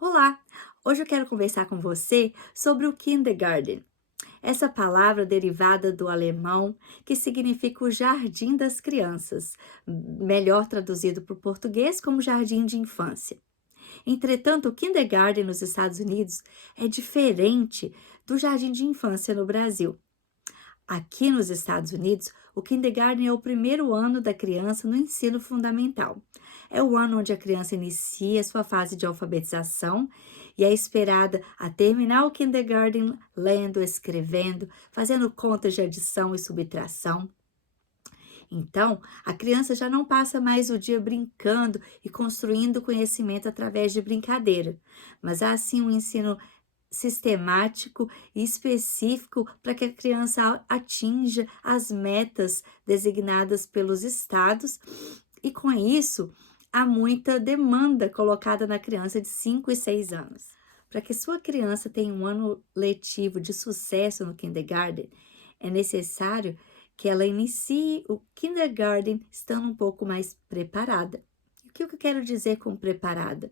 Olá! Hoje eu quero conversar com você sobre o kindergarten. Essa palavra derivada do alemão que significa o jardim das crianças, melhor traduzido para o português como jardim de infância. Entretanto, o kindergarten nos Estados Unidos é diferente do jardim de infância no Brasil. Aqui nos Estados Unidos, o kindergarten é o primeiro ano da criança no ensino fundamental. É o ano onde a criança inicia sua fase de alfabetização e é esperada a terminar o kindergarten lendo, escrevendo, fazendo contas de adição e subtração. Então, a criança já não passa mais o dia brincando e construindo conhecimento através de brincadeira, mas há sim um ensino sistemático e específico para que a criança atinja as metas designadas pelos estados, e com isso há muita demanda colocada na criança de 5 e 6 anos. Para que sua criança tenha um ano letivo de sucesso no kindergarten, é necessário que ela inicie o kindergarten estando um pouco mais preparada. O que eu quero dizer com preparada?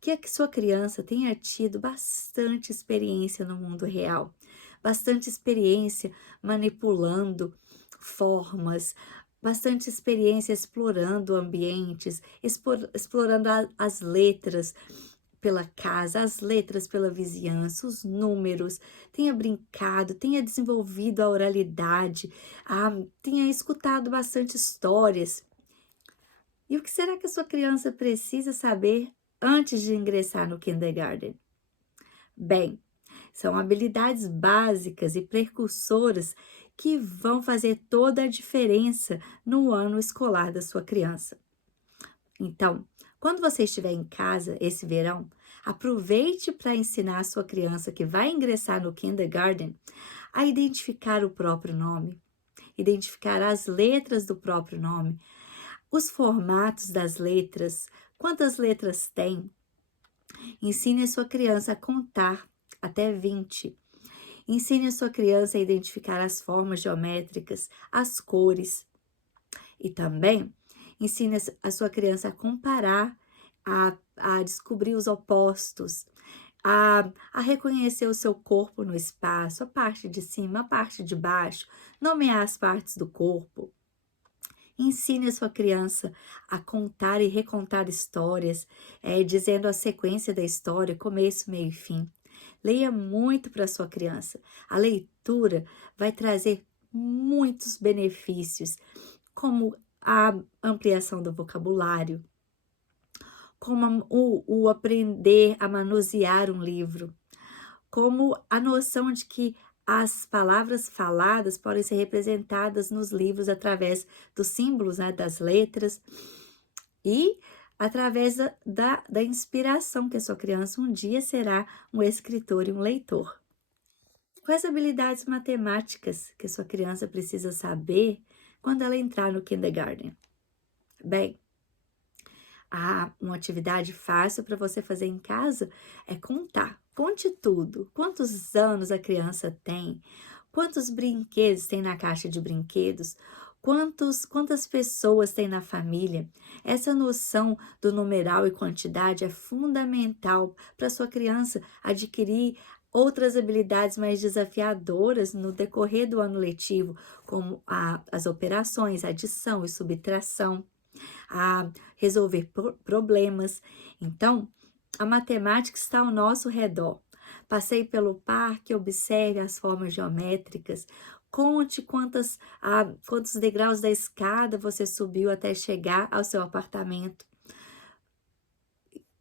Que a sua criança tenha tido bastante experiência no mundo real, bastante experiência manipulando formas, bastante experiência explorando ambientes, explorando as letras pela casa, as letras pela vizinhança, os números, tenha brincado, tenha desenvolvido a oralidade, tenha escutado bastante histórias. E o que será que a sua criança precisa saber antes de ingressar no kindergarten? Bem, são habilidades básicas e precursoras que vão fazer toda a diferença no ano escolar da sua criança. Então, quando você estiver em casa esse verão, aproveite para ensinar a sua criança que vai ingressar no kindergarten a identificar o próprio nome, identificar as letras do próprio nome, os formatos das letras, quantas letras tem. Ensine a sua criança a contar até 20. Ensine a sua criança a identificar as formas geométricas, as cores. E também ensine a sua criança a comparar, a descobrir os opostos, a reconhecer o seu corpo no espaço, a parte de cima, a parte de baixo, nomear as partes do corpo. Ensine a sua criança a contar e recontar histórias, dizendo a sequência da história, começo, meio e fim. Leia muito para a sua criança. A leitura vai trazer muitos benefícios, como a ampliação do vocabulário, como o aprender a manusear um livro, como a noção de que as palavras faladas podem ser representadas nos livros através dos símbolos, né, das letras, e através da inspiração que a sua criança um dia será um escritor e um leitor. Quais habilidades matemáticas que a sua criança precisa saber quando ela entrar no kindergarten? Bem, uma atividade fácil para você fazer em casa é contar. Conte tudo. Quantos anos a criança tem? Quantos brinquedos tem na caixa de brinquedos? Quantas pessoas tem na família? Essa noção do numeral e quantidade é fundamental para sua criança adquirir outras habilidades mais desafiadoras no decorrer do ano letivo, como as operações, adição e subtração, a resolver problemas. Então, a matemática está ao nosso redor. Passeie pelo parque, observe as formas geométricas, conte quantos degraus da escada você subiu até chegar ao seu apartamento.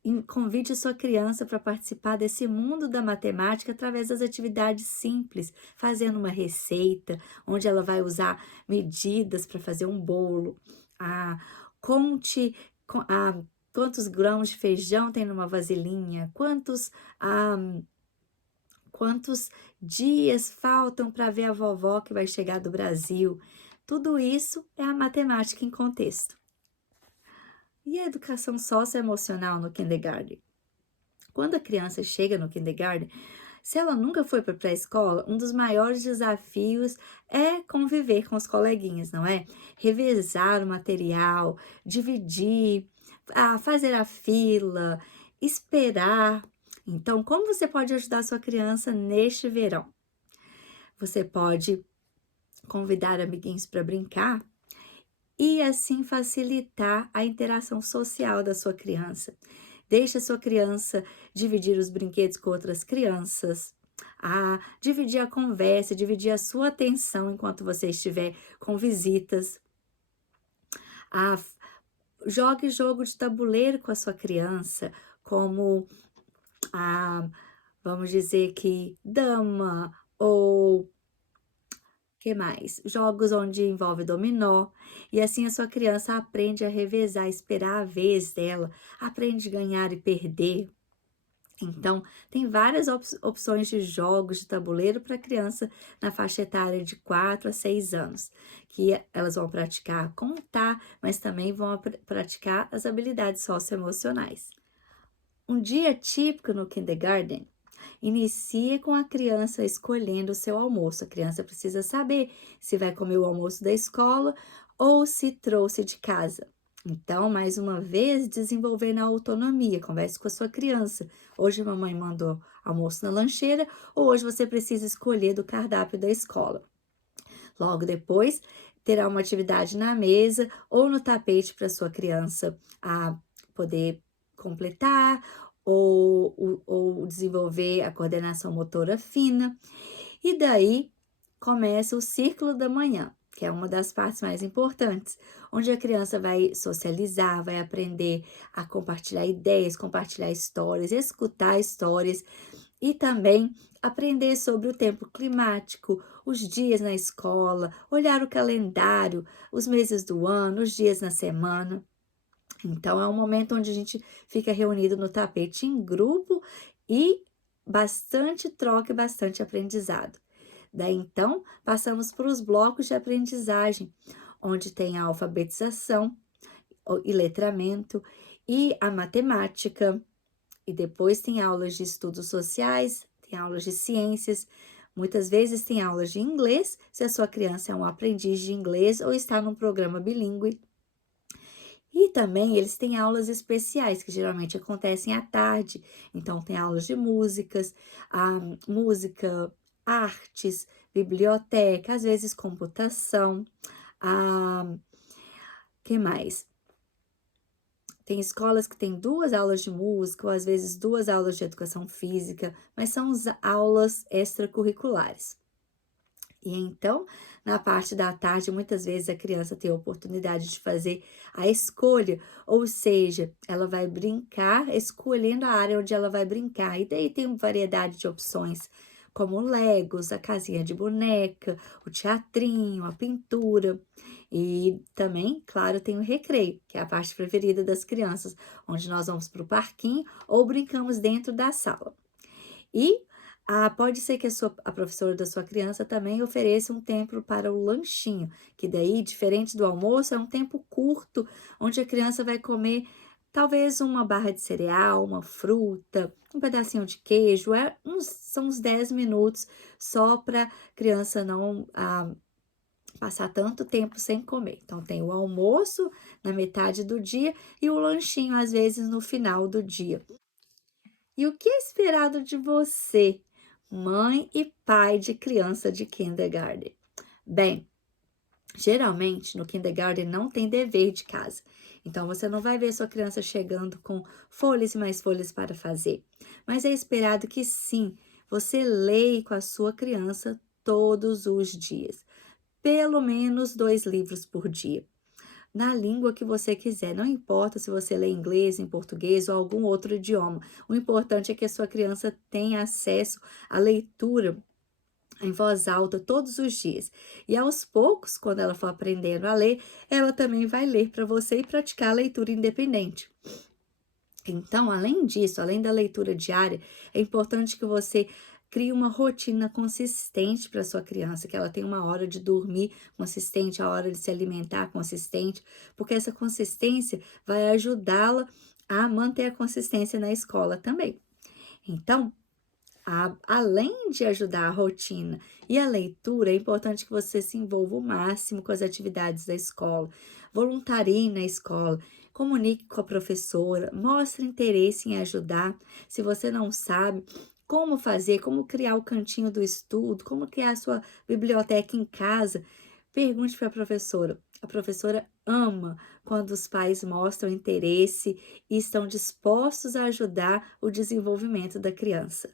E convide sua criança para participar desse mundo da matemática através das atividades simples, fazendo uma receita, onde ela vai usar medidas para fazer um bolo. Ah, conte quantos grãos de feijão tem numa vasilhinha, quantos dias faltam para ver a vovó que vai chegar do Brasil. Tudo isso é a matemática em contexto. E a educação socioemocional no kindergarten? Quando a criança chega no kindergarten, se ela nunca foi para a pré-escola, um dos maiores desafios é conviver com os coleguinhas, não é? Revezar o material, dividir, fazer a fila esperar. Então, como você pode ajudar a sua criança neste verão? Você pode convidar amiguinhos para brincar e assim facilitar a interação social da sua criança. Deixe a sua criança dividir os brinquedos com outras crianças, dividir a conversa, dividir a sua atenção enquanto você estiver com visitas. Ah, jogue jogo de tabuleiro com a sua criança, como, ah, vamos dizer que dama ou que mais? Jogos onde envolve dominó, e assim a sua criança aprende a revezar, esperar a vez dela, aprende a ganhar e perder. Então, tem várias opções de jogos de tabuleiro para criança na faixa etária de 4 a 6 anos, que elas vão praticar contar, mas também vão praticar as habilidades socioemocionais. Um dia típico no kindergarten inicia com a criança escolhendo o seu almoço. A criança precisa saber se vai comer o almoço da escola ou se trouxe de casa. Então, mais uma vez, desenvolvendo a autonomia. Converse com a sua criança. Hoje a mamãe mandou almoço na lancheira ou hoje você precisa escolher do cardápio da escola. Logo depois, terá uma atividade na mesa ou no tapete para sua criança poder completar ou desenvolver a coordenação motora fina. E daí começa o ciclo da manhã, que é uma das partes mais importantes, onde a criança vai socializar, vai aprender a compartilhar ideias, compartilhar histórias, escutar histórias e também aprender sobre o tempo climático, os dias na escola, olhar o calendário, os meses do ano, os dias na semana. Então, é um momento onde a gente fica reunido no tapete em grupo e bastante troca e bastante aprendizado. Daí, então, passamos para os blocos de aprendizagem, onde tem a alfabetização e letramento e a matemática. E depois tem aulas de estudos sociais, tem aulas de ciências, muitas vezes tem aulas de inglês, se a sua criança é um aprendiz de inglês ou está num programa bilíngue. E também eles têm aulas especiais, que geralmente acontecem à tarde. Então, tem aulas de música, artes, biblioteca, às vezes computação. Que mais? Tem escolas que têm 2 aulas de música, ou às vezes 2 aulas de educação física, mas são aulas extracurriculares. E então, na parte da tarde, muitas vezes a criança tem a oportunidade de fazer a escolha, ou seja, ela vai brincar escolhendo a área onde ela vai brincar. E daí tem uma variedade de opções, como Legos, a casinha de boneca, o teatrinho, a pintura. E também, claro, tem o recreio, que é a parte preferida das crianças, onde nós vamos para o parquinho ou brincamos dentro da sala. E pode ser que a professora da sua criança também ofereça um tempo para o lanchinho, que daí, diferente do almoço, é um tempo curto, onde a criança vai comer talvez uma barra de cereal, uma fruta, um pedacinho de queijo, são uns 10 minutos só para a criança não passar tanto tempo sem comer. Então, tem o almoço na metade do dia e o lanchinho, às vezes, no final do dia. E o que é esperado de você, mãe e pai de criança de kindergarten? Bem, geralmente no kindergarten não tem dever de casa. Então você não vai ver sua criança chegando com folhas e mais folhas para fazer. Mas é esperado que sim, você leia com a sua criança todos os dias. Pelo menos 2 livros por dia, na língua que você quiser. Não importa se você lê inglês, em português ou algum outro idioma. O importante é que a sua criança tenha acesso à leitura em voz alta todos os dias. E aos poucos, quando ela for aprendendo a ler, ela também vai ler para você e praticar a leitura independente. Então, além disso, além da leitura diária, é importante que você crie uma rotina consistente para sua criança, que ela tenha uma hora de dormir consistente, a hora de se alimentar consistente, porque essa consistência vai ajudá-la a manter a consistência na escola também. Então, além de ajudar a rotina e a leitura, é importante que você se envolva o máximo com as atividades da escola, voluntarie na escola, Comunique com a professora, mostre interesse em ajudar. Se você não sabe como fazer, como criar o cantinho do estudo, como criar a sua biblioteca em casa, pergunte para a professora. A professora ama quando os pais mostram interesse e estão dispostos a ajudar o desenvolvimento da criança.